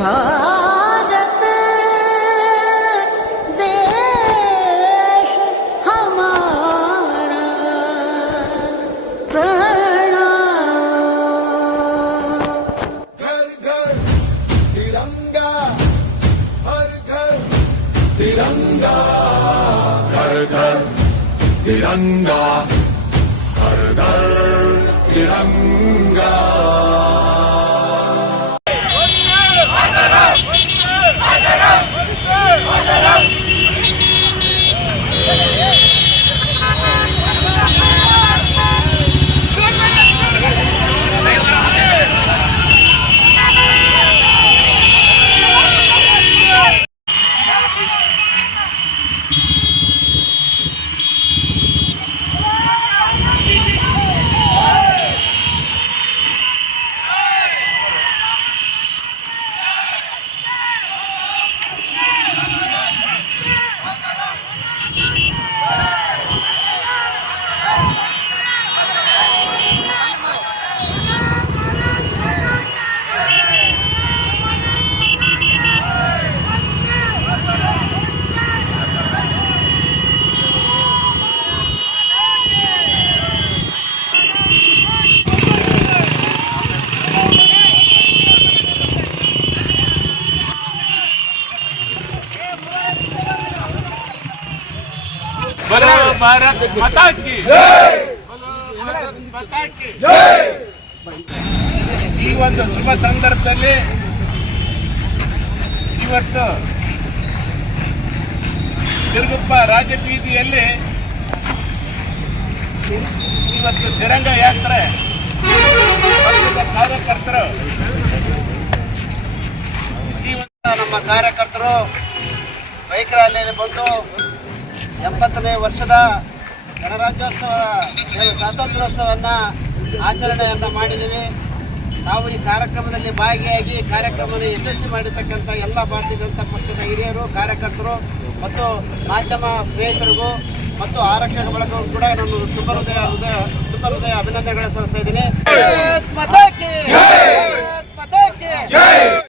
भारत देश हमारा प्रणाम। घर घर तिरंगा, हर घर तिरंगा, घर घर तिरंगा, हर घर तिरंगा। बोलो भारत माता की जय, बोलो भारत माता की जय। ಈ ಒಂದು ಶುಭ ಸಂದರ್ಭದಲ್ಲಿ ಇವತ್ತು ತಿರುಗುಪ್ಪ ರಾಜಬೀದಿಯಲ್ಲಿ ಇವತ್ತು ತಿರಂಗ ಯಾತ್ರೆ ಪಕ್ಷದ ಕಾರ್ಯಕರ್ತರು ನಮ್ಮ ಕಾರ್ಯಕರ್ತರು ಬೈಕ್ ರ್ಯಾಲಿಯಲ್ಲಿ ಬಂದು 70ನೇ ವರ್ಷದ ಗಣರಾಜ್ಯೋತ್ಸವ ಸ್ವಾತಂತ್ರ್ಯೋತ್ಸವವನ್ನು ಆಚರಣೆಯನ್ನು ಮಾಡಿದ್ದೀವಿ. ನಾವು ಈ ಕಾರ್ಯಕ್ರಮದಲ್ಲಿ ಭಾಗಿಯಾಗಿ ಕಾರ್ಯಕ್ರಮವನ್ನು ಯಶಸ್ವಿ ಮಾಡಿರ್ತಕ್ಕಂಥ ಎಲ್ಲ ಭಾರತೀಯ ಜನತಾ ಪಕ್ಷದ ಹಿರಿಯರು, ಕಾರ್ಯಕರ್ತರು ಮತ್ತು ಮಾಧ್ಯಮ ಸ್ನೇಹಿತರಿಗೂ ಮತ್ತು ಆರಕ್ಷಕ ಬಳಗವು ಕೂಡ ನಾನು ತುಂಬ ಹೃದಯ ಅಭಿನಂದನೆಗಳನ್ನು ಸಲ್ಲಿಸ್ತಾ ಇದ್ದೀನಿ.